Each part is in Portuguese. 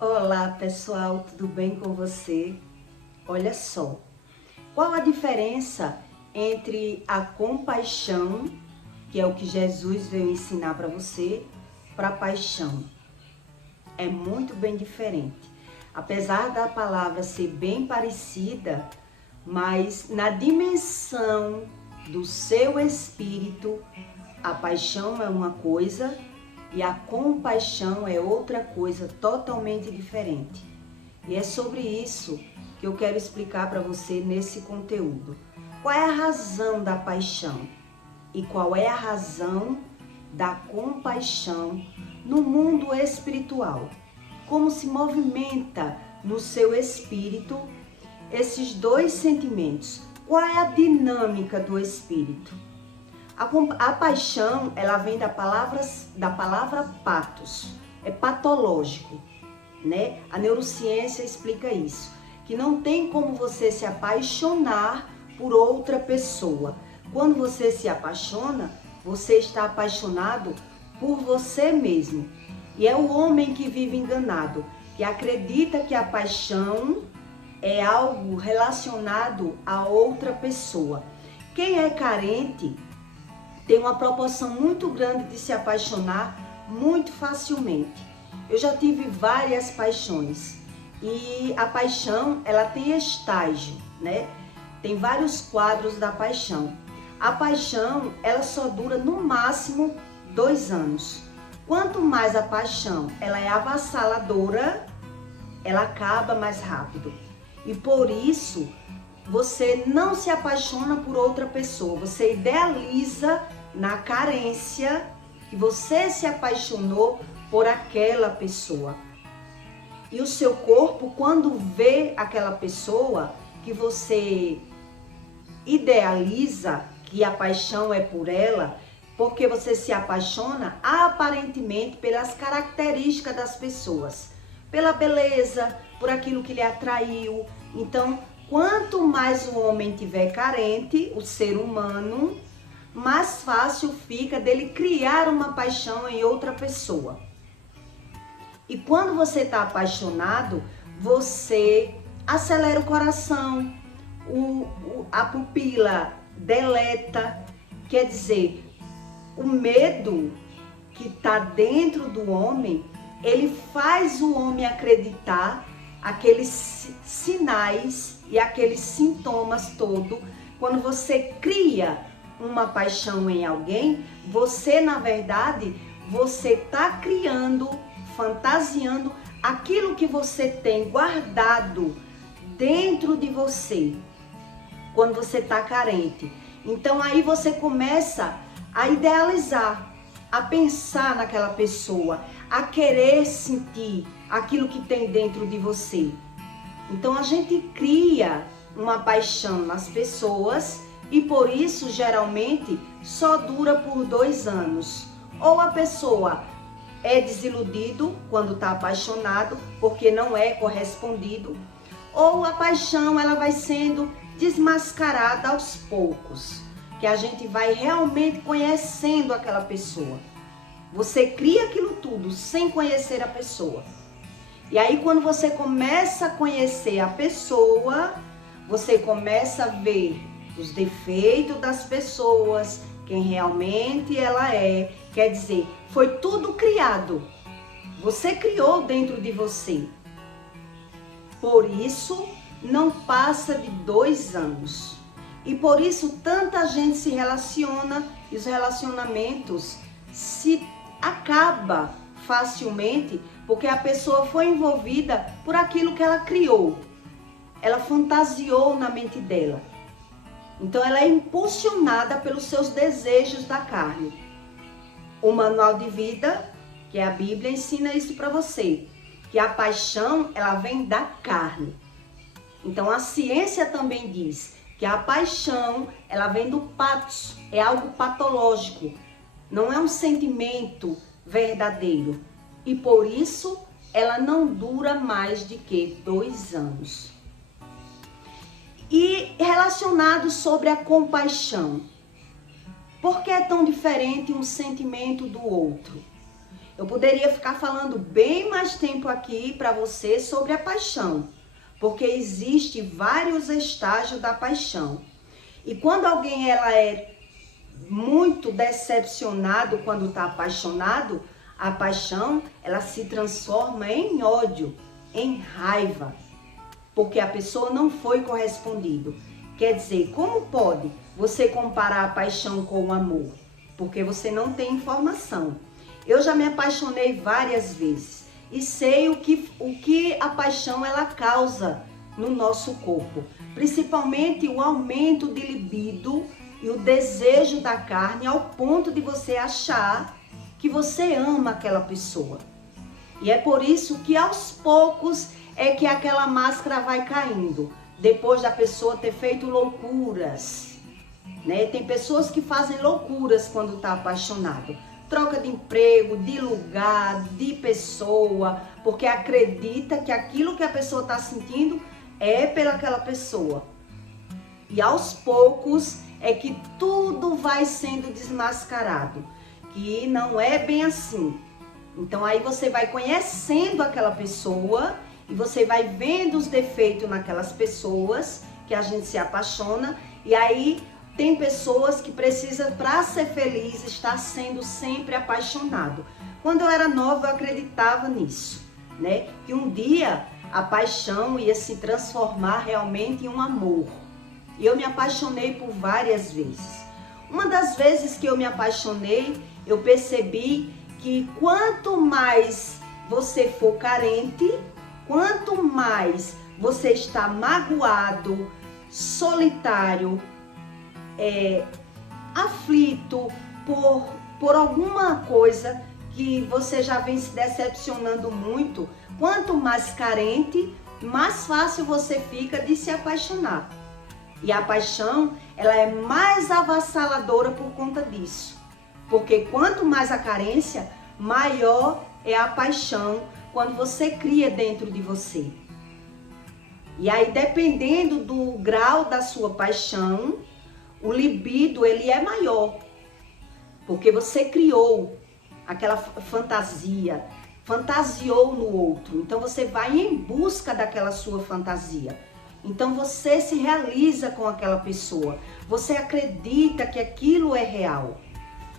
Olá pessoal, tudo bem com você? Olha só, qual a diferença entre a compaixão, que é o que Jesus veio ensinar para você, para a paixão? É muito bem diferente. Apesar da palavra ser bem parecida, mas na dimensão do seu espírito, a paixão é uma coisa e a compaixão é outra coisa totalmente diferente. E é sobre isso que eu quero explicar para você nesse conteúdo. Qual é a razão da paixão e qual é a razão da compaixão no mundo espiritual? Como se movimenta no seu espírito esses dois sentimentos? Qual é a dinâmica do espírito? A paixão, ela vem da palavra pathos, é patológico, né? A neurociência explica isso, que não tem como você se apaixonar por outra pessoa. Quando você se apaixona, você está apaixonado por você mesmo. E é o homem que vive enganado, que acredita que a paixão é algo relacionado a outra pessoa. Quem é carente tem uma proporção muito grande de se apaixonar muito facilmente. Eu já tive várias paixões e a paixão, ela tem estágio, né? Tem vários quadros da paixão. A paixão, ela só dura no máximo 2 anos. Quanto mais a paixão, ela é avassaladora, ela acaba mais rápido. E por isso, você não se apaixona por outra pessoa, você idealiza na carência que você se apaixonou por aquela pessoa. E o seu corpo, quando vê aquela pessoa que você idealiza que a paixão é por ela, porque você se apaixona aparentemente pelas características das pessoas, pela beleza, por aquilo que lhe atraiu. Então, quanto mais o homem tiver carente, o ser humano, mais fácil fica dele criar uma paixão em outra pessoa. E quando você está apaixonado, você acelera o coração, a pupila deleta, quer dizer, o medo que está dentro do homem, ele faz o homem acreditar aqueles sinais e aqueles sintomas todos. Quando você cria uma paixão em alguém, você, na verdade, você está criando, fantasiando aquilo que você tem guardado dentro de você, quando você está carente. Então aí você começa a idealizar, a pensar naquela pessoa, a querer sentir aquilo que tem dentro de você. Então a gente cria uma paixão nas pessoas e por isso geralmente só dura por 2 anos. Ou a pessoa é desiludido quando está apaixonado porque não é correspondido, ou a paixão ela vai sendo desmascarada aos poucos, que a gente vai realmente conhecendo aquela pessoa. Você cria aquilo tudo sem conhecer a pessoa. E aí quando você começa a conhecer a pessoa, você começa a ver os defeitos das pessoas, quem realmente ela é. Quer dizer, foi tudo criado. Você criou dentro de você. Por isso, não passa de 2 anos. E por isso, tanta gente se relaciona e os relacionamentos se acabam facilmente porque a pessoa foi envolvida por aquilo que ela criou. Ela fantasiou na mente dela. Então ela é impulsionada pelos seus desejos da carne. O manual de vida, que é a Bíblia, ensina isso para você, que a paixão ela vem da carne. Então a ciência também diz que a paixão ela vem do pathos, é algo patológico, não é um sentimento verdadeiro. E por isso ela não dura mais de que 2 anos. E relacionado sobre a compaixão. Por que é tão diferente um sentimento do outro? Eu poderia ficar falando bem mais tempo aqui para você sobre a paixão, porque existe vários estágios da paixão. E quando alguém ela é muito decepcionado quando está apaixonado, a paixão ela se transforma em ódio, em raiva, porque a pessoa não foi correspondido. Quer dizer, como pode você comparar a paixão com o amor? Porque você não tem informação. Eu já me apaixonei várias vezes e sei o que a paixão ela causa no nosso corpo, principalmente o aumento de libido e o desejo da carne ao ponto de você achar que você ama aquela pessoa. E é por isso que aos poucos é que aquela máscara vai caindo, depois da pessoa ter feito loucuras, né? Tem pessoas que fazem loucuras quando está apaixonado. Troca de emprego, de lugar, de pessoa, porque acredita que aquilo que a pessoa está sentindo é pelaquela pessoa. E aos poucos é que tudo vai sendo desmascarado, que não é bem assim. Então aí você vai conhecendo aquela pessoa e você vai vendo os defeitos naquelas pessoas que a gente se apaixona, e aí tem pessoas que precisam, para ser feliz, estar sendo sempre apaixonado. Quando eu era nova, eu acreditava nisso, né? Que um dia a paixão ia se transformar realmente em um amor. E eu me apaixonei por várias vezes. Uma das vezes que eu me apaixonei, eu percebi que quanto mais você for carente, quanto mais você está magoado, solitário, aflito por alguma coisa que você já vem se decepcionando muito, quanto mais carente, mais fácil você fica de se apaixonar. E a paixão, ela é mais avassaladora por conta disso. Porque quanto mais a carência, maior é a paixão quando você cria dentro de você. E aí, dependendo do grau da sua paixão, o libido ele é maior, porque você criou aquela fantasia, fantasiou no outro, então você vai em busca daquela sua fantasia. Então você se realiza com aquela pessoa, você acredita que aquilo é real.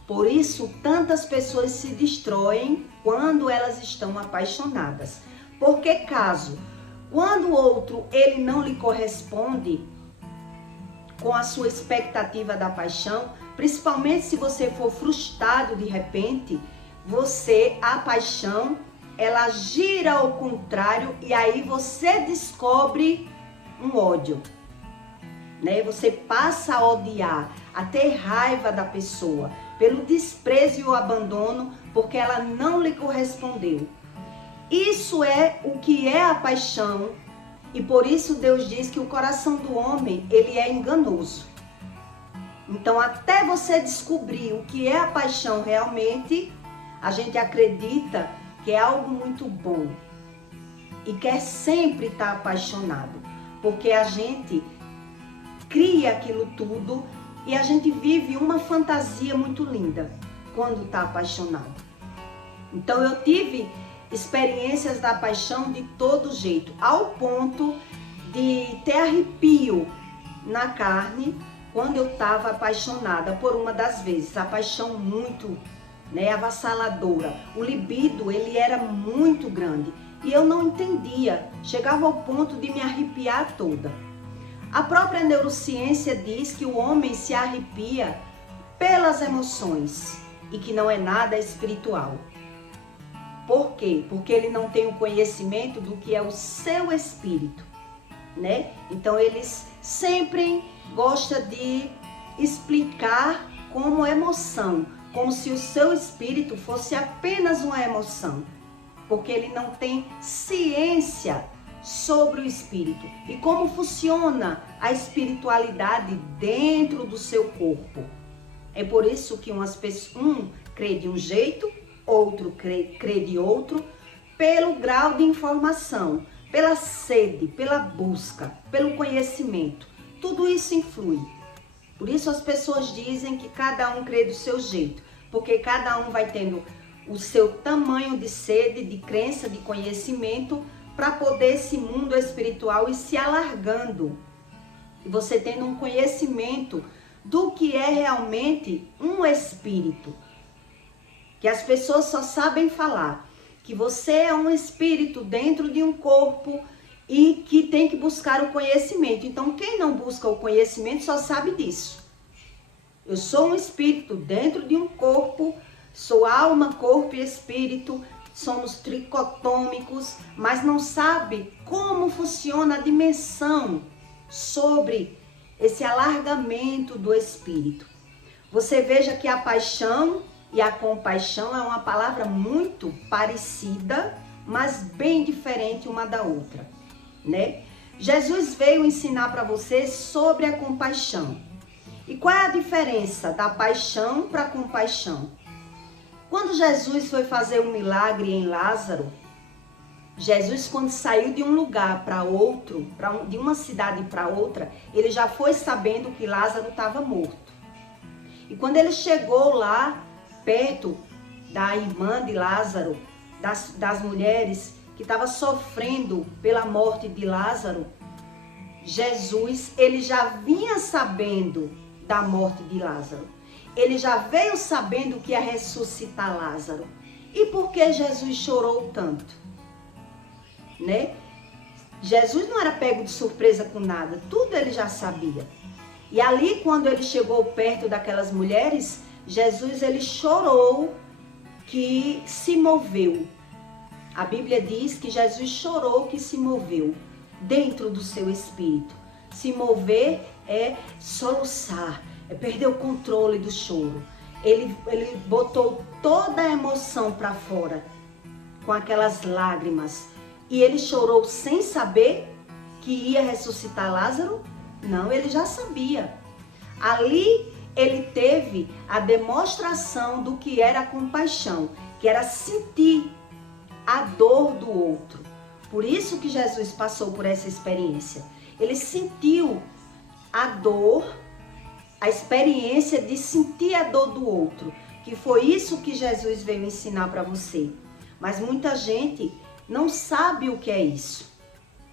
Por isso tantas pessoas se destroem quando elas estão apaixonadas. Porque quando o outro ele não lhe corresponde com a sua expectativa da paixão, principalmente se você for frustrado de repente, a paixão, ela gira ao contrário e aí você descobre um ódio, né? Você passa a odiar, a ter raiva da pessoa, pelo desprezo e o abandono, porque ela não lhe correspondeu. Isso é o que é a paixão. E por isso Deus diz que o coração do homem, ele é enganoso. Então, até você descobrir o que é a paixão realmente, a gente acredita que é algo muito bom. E quer sempre estar apaixonado. Porque a gente cria aquilo tudo e a gente vive uma fantasia muito linda quando está apaixonado. Então, eu tive experiências da paixão de todo jeito, ao ponto de ter arrepio na carne quando eu estava apaixonada por uma das vezes. A paixão muito, avassaladora. O libido, ele era muito grande e eu não entendia, chegava ao ponto de me arrepiar toda. A própria neurociência diz que o homem se arrepia pelas emoções e que não é nada espiritual. Por quê? Porque ele não tem o conhecimento do que é o seu espírito, né? Então eles sempre gostam de explicar como emoção, como se o seu espírito fosse apenas uma emoção, porque ele não tem ciência sobre o espírito e como funciona a espiritualidade dentro do seu corpo. É por isso que um crê de um jeito, outro crê de outro, pelo grau de informação, pela sede, pela busca, pelo conhecimento. Tudo isso influi. Por isso as pessoas dizem que cada um crê do seu jeito, porque cada um vai tendo o seu tamanho de sede, de crença, de conhecimento, para poder esse mundo espiritual ir se alargando. E você tendo um conhecimento do que é realmente um espírito. Que as pessoas só sabem falar que você é um espírito dentro de um corpo e que tem que buscar o conhecimento. Então, quem não busca o conhecimento só sabe disso. Eu sou um espírito dentro de um corpo, sou alma, corpo e espírito, somos tricotômicos, mas não sabe como funciona a dimensão sobre esse alargamento do espírito. Você veja que a paixão e a compaixão é uma palavra muito parecida, mas bem diferente uma da outra, né? Jesus veio ensinar para você sobre a compaixão. E qual é a diferença da paixão para a compaixão? Quando Jesus foi fazer um milagre em Lázaro, Jesus, quando saiu de um lugar para outro, de uma cidade para outra, ele já foi sabendo que Lázaro estava morto. E quando ele chegou lá, perto da irmã de Lázaro, das mulheres que estava sofrendo pela morte de Lázaro, Jesus, ele já vinha sabendo da morte de Lázaro. Ele já veio sabendo que ia ressuscitar Lázaro. E por que Jesus chorou tanto? Né? Jesus não era pego de surpresa com nada, tudo ele já sabia. E ali, quando ele chegou perto daquelas mulheres, Jesus, ele chorou, que se moveu. A Bíblia diz que Jesus chorou, que se moveu dentro do seu espírito. Se mover é soluçar, é perder o controle do choro. Ele botou toda a emoção para fora, com aquelas lágrimas. E ele chorou sem saber que ia ressuscitar Lázaro? Não, ele já sabia. Ali ele teve a demonstração do que era a compaixão, que era sentir a dor do outro. Por isso que Jesus passou por essa experiência. Ele sentiu a dor, a experiência de sentir a dor do outro, que foi isso que Jesus veio ensinar para você. Mas muita gente não sabe o que é isso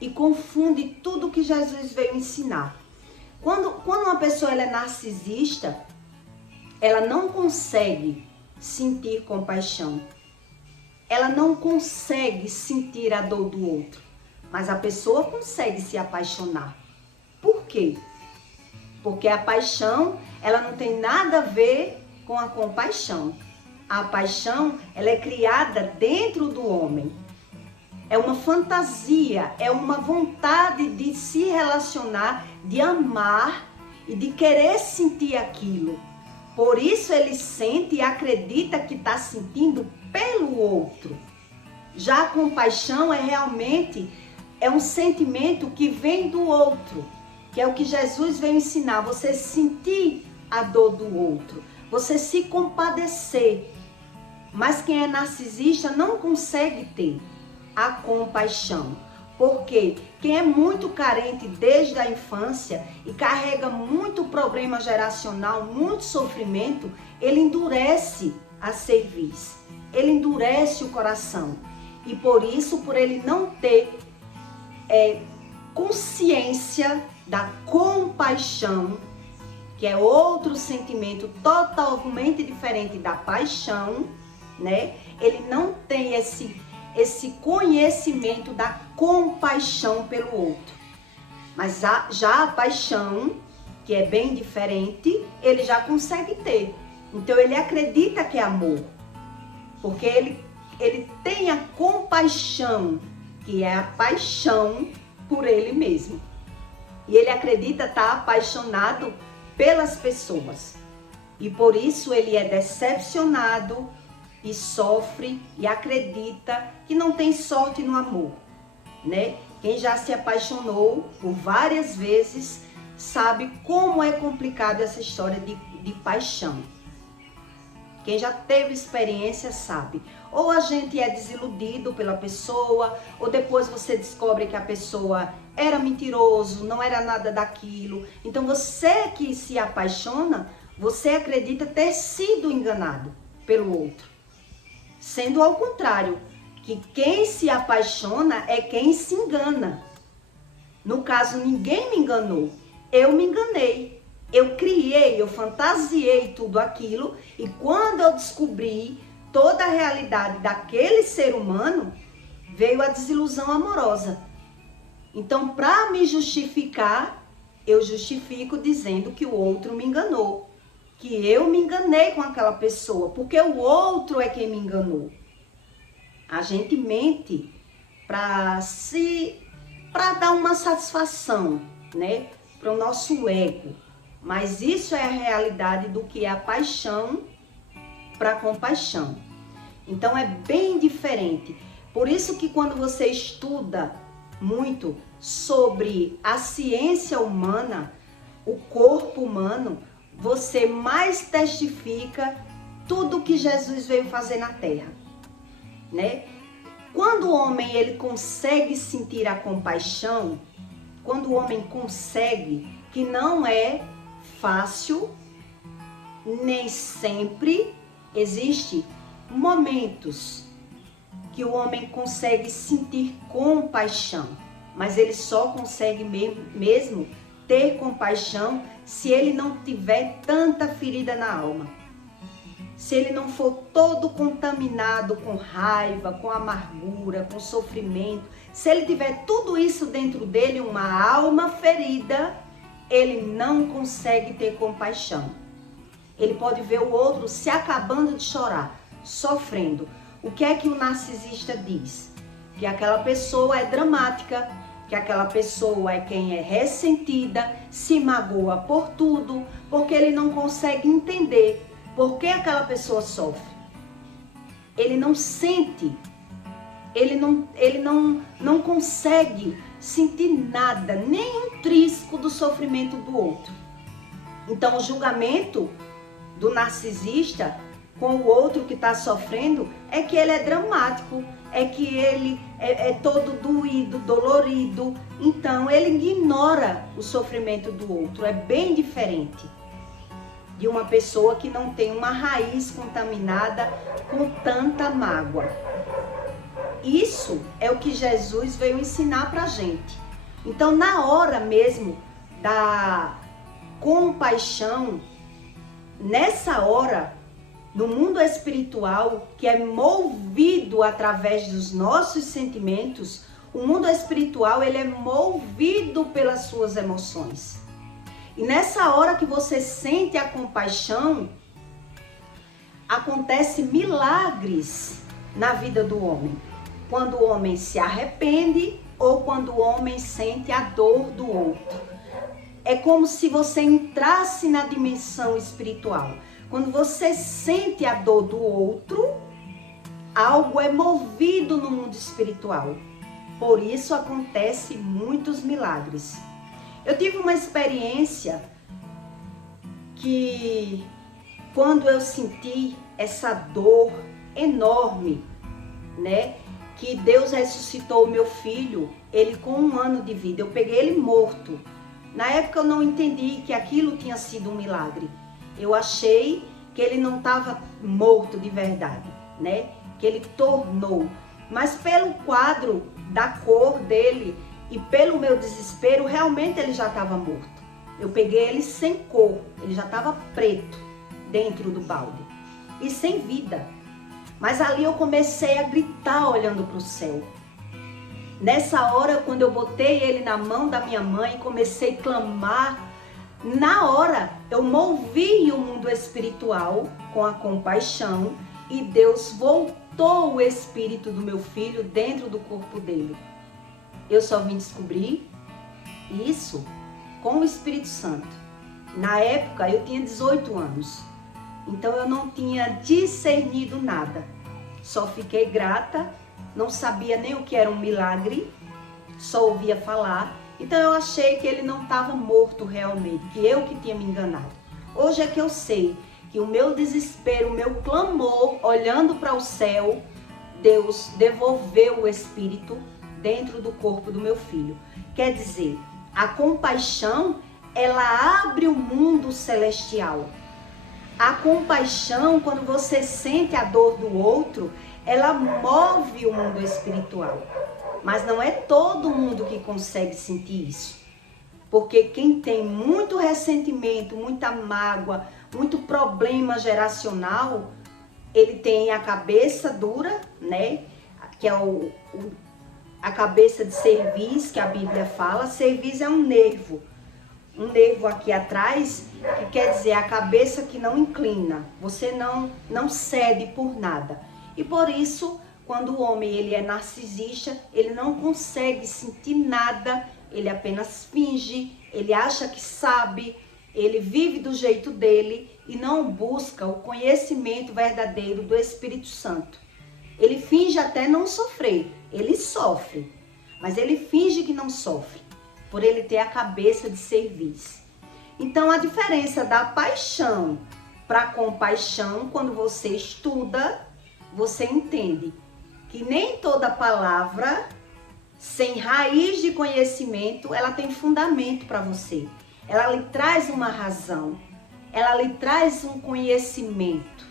e confunde tudo que Jesus veio ensinar. Quando uma pessoa ela é narcisista, ela não consegue sentir compaixão. Ela não consegue sentir a dor do outro, mas a pessoa consegue se apaixonar. Por quê? Porque a paixão, ela não tem nada a ver com a compaixão. A paixão, ela é criada dentro do homem. É uma fantasia, é uma vontade de se relacionar, de amar e de querer sentir aquilo. Por isso ele sente e acredita que está sentindo pelo outro. Já a compaixão é realmente um sentimento que vem do outro, que é o que Jesus veio ensinar, você sentir a dor do outro, você se compadecer. Mas quem é narcisista não consegue ter a compaixão, porque quem é muito carente desde a infância e carrega muito problema geracional, muito sofrimento, ele endurece a cerviz, ele endurece o coração. E por isso, por ele não ter consciência da compaixão, que é outro sentimento totalmente diferente da paixão, né? Ele não tem esse conhecimento da compaixão pelo outro. Mas já a paixão, que é bem diferente, ele já consegue ter. Então ele acredita que é amor, porque ele tem a compaixão, que é a paixão por ele mesmo. E ele acredita estar apaixonado pelas pessoas. E por isso ele é decepcionado e sofre e acredita que não tem sorte no amor, né? Quem já se apaixonou por várias vezes sabe como é complicado essa história de paixão. Quem já teve experiência sabe. Ou a gente é desiludido pela pessoa, ou depois você descobre que a pessoa era mentiroso, não era nada daquilo. Então você que se apaixona, você acredita ter sido enganado pelo outro. sendo ao contrário, que quem se apaixona é quem se engana. No caso, ninguém me enganou, eu me enganei. Eu criei, eu fantasiei tudo aquilo e quando eu descobri toda a realidade daquele ser humano, veio a desilusão amorosa. Então, para me justificar, eu justifico dizendo que o outro me enganou, que eu me enganei com aquela pessoa, porque o outro é quem me enganou. A gente mente para dar uma satisfação, né, para o nosso ego. Mas isso é a realidade do que é a paixão para compaixão. Então é bem diferente. Por isso que quando você estuda muito sobre a ciência humana, o corpo humano, você mais testifica tudo que Jesus veio fazer na Terra, né? Quando o homem ele consegue sentir a compaixão, quando o homem consegue, que não é fácil, nem sempre existe momentos que o homem consegue sentir compaixão, mas ele só consegue mesmo ter compaixão se ele não tiver tanta ferida na alma. Se ele não for todo contaminado com raiva, com amargura, com sofrimento, se ele tiver tudo isso dentro dele, uma alma ferida, ele não consegue ter compaixão. Ele pode ver o outro se acabando de chorar, sofrendo. O que é que o narcisista diz? Que aquela pessoa é dramática, que aquela pessoa é quem é ressentida, se magoa por tudo, porque ele não consegue entender por que aquela pessoa sofre. Ele não sente, ele não consegue sentir nada, nem um trisco do sofrimento do outro. Então o julgamento do narcisista com o outro que está sofrendo é que ele é dramático, é que ele é todo doído, dolorido. Então ele ignora o sofrimento do outro. É bem diferente de uma pessoa que não tem uma raiz contaminada com tanta mágoa. Isso é o que Jesus veio ensinar pra gente. Então, na hora mesmo da compaixão, nessa hora, no mundo espiritual, que é movido através dos nossos sentimentos, o mundo espiritual, ele é movido pelas suas emoções. E nessa hora que você sente a compaixão, acontece milagres na vida do homem. Quando o homem se arrepende ou quando o homem sente a dor do outro. É como se você entrasse na dimensão espiritual. Quando você sente a dor do outro, algo é movido no mundo espiritual. Por isso acontece muitos milagres. Eu tive uma experiência que quando eu senti essa dor enorme, né? Que Deus ressuscitou o meu filho, ele com 1 ano de vida. Eu peguei ele morto. Na época eu não entendi que aquilo tinha sido um milagre. Eu achei que ele não estava morto de verdade, né? Que ele tornou. Mas pelo quadro da cor dele e pelo meu desespero, realmente ele já estava morto. Eu peguei ele sem cor, ele já estava preto dentro do balde e sem vida. Mas ali eu comecei a gritar olhando para o céu. Nessa hora, quando eu botei ele na mão da minha mãe e comecei a clamar, na hora eu movi o mundo espiritual com a compaixão e Deus voltou o espírito do meu filho dentro do corpo dele. Eu só vim descobrir isso com o Espírito Santo. Na época eu tinha 18 anos. Então eu não tinha discernido nada, só fiquei grata, não sabia nem o que era um milagre, só ouvia falar. Então eu achei que ele não estava morto realmente, que eu que tinha me enganado. Hoje é que eu sei que o meu desespero, o meu clamor, olhando para o céu, Deus devolveu o Espírito dentro do corpo do meu filho. Quer dizer, a compaixão, ela abre o mundo celestial. A compaixão, quando você sente a dor do outro, ela move o mundo espiritual. Mas não é todo mundo que consegue sentir isso. Porque quem tem muito ressentimento, muita mágoa, muito problema geracional, ele tem a cabeça dura, né? Que é a cabeça de cerviz, que a Bíblia fala. Cerviz é um nervo aqui atrás, que quer dizer a cabeça que não inclina. Você não cede por nada. E por isso, quando o homem ele é narcisista, ele não consegue sentir nada, ele apenas finge, ele acha que sabe, ele vive do jeito dele e não busca o conhecimento verdadeiro do Espírito Santo. Ele finge até não sofrer, ele sofre, mas ele finge que não sofre, por ele ter a cabeça de cerviz. Então, a diferença da paixão para compaixão, quando você estuda, você entende que nem toda palavra sem raiz de conhecimento, ela tem fundamento para você. Ela lhe traz uma razão, ela lhe traz um conhecimento,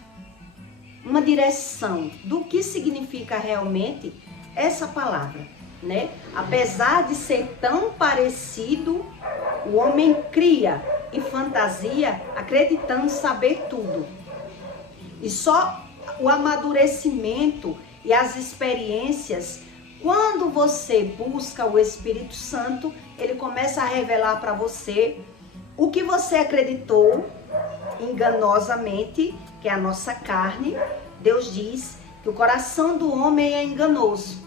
uma direção do que significa realmente essa palavra, né? Apesar de ser tão parecido, o homem cria e fantasia acreditando saber tudo. E só o amadurecimento e as experiências, quando você busca o Espírito Santo, ele começa a revelar para você o que você acreditou enganosamente, que é a nossa carne. Deus diz que o coração do homem é enganoso.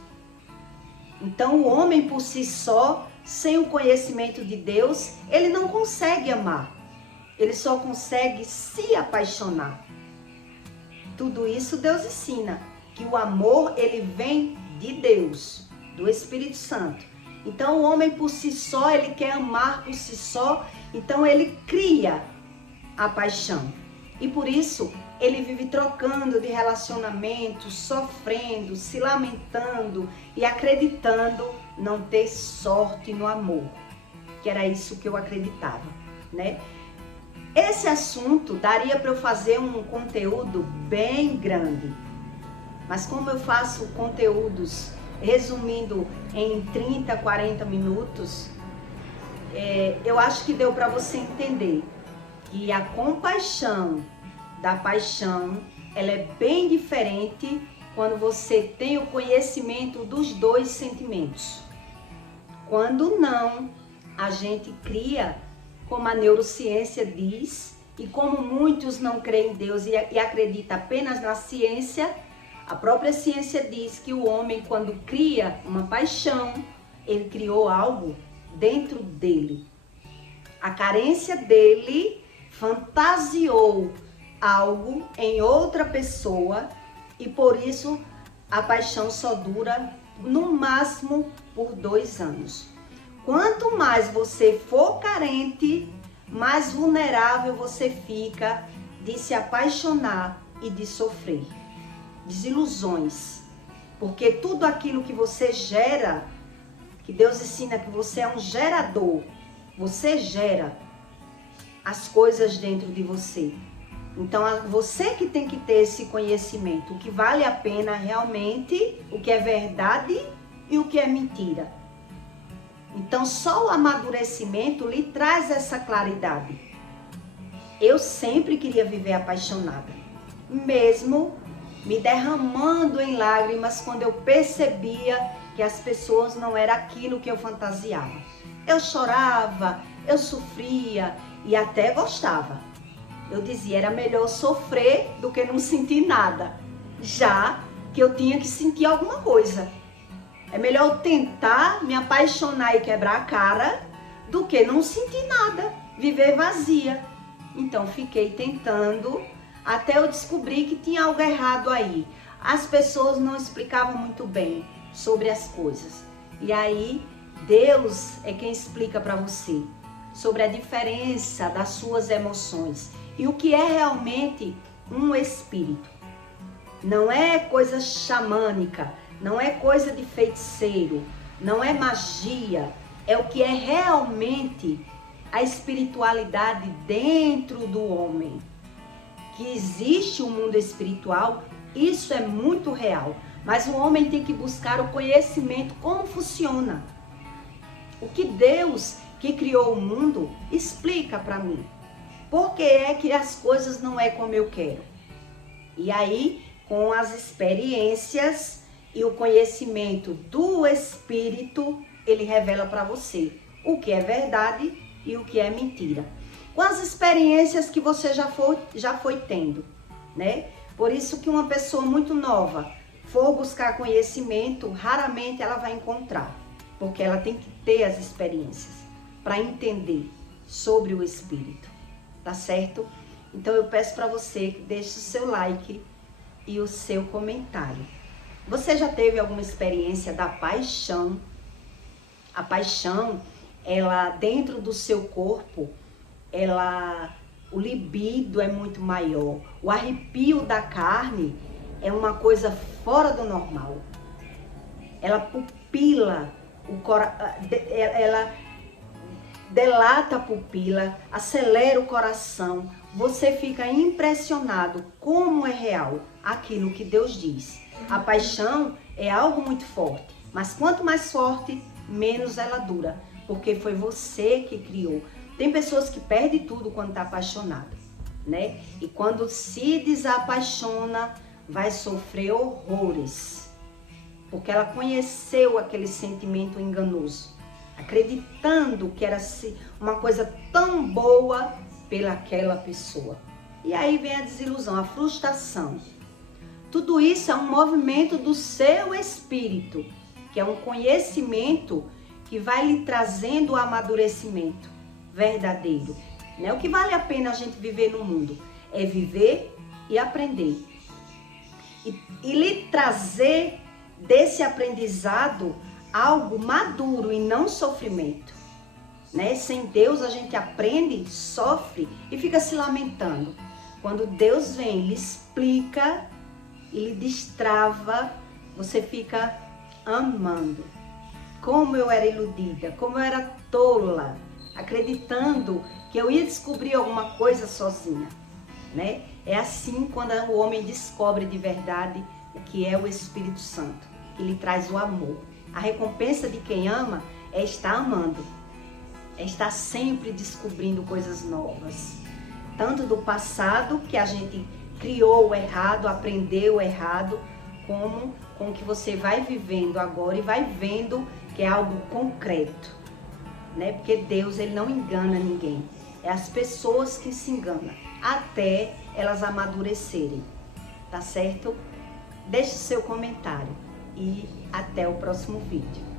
Então o homem por si só, sem o conhecimento de Deus, ele não consegue amar. Ele só consegue se apaixonar. Tudo isso Deus ensina, que o amor ele vem de Deus, do Espírito Santo. Então o homem por si só, ele quer amar por si só, então ele cria a paixão. E por isso ele vive trocando de relacionamento, sofrendo, se lamentando e acreditando não ter sorte no amor. Que era isso que eu acreditava, né? Esse assunto daria para eu fazer um conteúdo bem grande. Mas como eu faço conteúdos resumindo em 30, 40 minutos, eu acho que deu para você entender que a compaixão da paixão, ela é bem diferente quando você tem o conhecimento dos dois sentimentos. Quando não, a gente cria, como a neurociência diz, e como muitos não creem em Deus e acreditam apenas na ciência, a própria ciência diz que o homem, quando cria uma paixão, ele criou algo dentro dele. A carência dele fantasiou algo em outra pessoa e por isso a paixão só dura no máximo por 2 anos. Quanto mais você for carente, mais vulnerável você fica de se apaixonar e de sofrer. Desilusões. Porque tudo aquilo que você gera, que Deus ensina que você é um gerador, você gera as coisas dentro de você. Então, você que tem que ter esse conhecimento, o que vale a pena realmente, o que é verdade e o que é mentira. Então, só o amadurecimento lhe traz essa claridade. Eu sempre queria viver apaixonada, mesmo me derramando em lágrimas quando eu percebia que as pessoas não eram aquilo que eu fantasiava. Eu chorava, eu sofria e até gostava. Eu dizia, era melhor sofrer do que não sentir nada, já que eu tinha que sentir alguma coisa. É melhor eu tentar me apaixonar e quebrar a cara do que não sentir nada, viver vazia. Então fiquei tentando até eu descobrir que tinha algo errado aí. As pessoas não explicavam muito bem sobre as coisas. E aí Deus é quem explica para você sobre a diferença das suas emoções e o que é realmente um espírito. Não é coisa xamânica, não é coisa de feiticeiro, não é magia, é o que é realmente a espiritualidade dentro do homem. Que existe um mundo espiritual Isso é muito real. Mas o homem tem que buscar o conhecimento, como funciona. O que Deus, que criou o mundo, explica para mim. Por que é que as coisas não é como eu quero? E aí, com as experiências e o conhecimento do Espírito, ele revela para você o que é verdade e o que é mentira. Com as experiências que você já foi tendo, né? Por isso que uma pessoa muito nova for buscar conhecimento, raramente ela vai encontrar, porque ela tem que ter as experiências para entender sobre o Espírito, tá certo? Então eu peço para você que deixe o seu like e o seu comentário. Você já teve alguma experiência da paixão? A paixão, ela dentro do seu corpo, o libido é muito maior. O arrepio da carne é uma coisa fora do normal. Ela pupila, ela delata a pupila, acelera o coração. Você fica impressionado como é real aquilo que Deus diz. A paixão é algo muito forte, mas quanto mais forte, menos ela dura, porque foi você que criou. Tem pessoas que perdem tudo quando está apaixonada, né? E quando se desapaixona, vai sofrer horrores, porque ela conheceu aquele sentimento enganoso, acreditando que era uma coisa tão boa pelaquela pessoa. E aí vem a desilusão, a frustração. Tudo isso é um movimento do seu espírito, que é um conhecimento que vai lhe trazendo o amadurecimento verdadeiro, né? O que vale a pena a gente viver no mundo é viver e aprender. E lhe trazer desse aprendizado algo maduro e não sofrimento, né? Sem Deus a gente aprende, sofre e fica se lamentando. Quando Deus vem, lhe explica e lhe destrava, você fica amando. Como eu era iludida, como eu era tola, acreditando que eu ia descobrir alguma coisa sozinha, né? É assim quando o homem descobre de verdade o que é o Espírito Santo, que lhe traz o amor. A recompensa de quem ama é estar amando, é estar sempre descobrindo coisas novas, tanto do passado, que a gente criou o errado, aprendeu o errado, como com o que você vai vivendo agora e vai vendo que é algo concreto, né? Porque Deus, ele não engana ninguém, é as pessoas que se enganam, até elas amadurecerem, tá certo? Deixe seu comentário e até o próximo vídeo.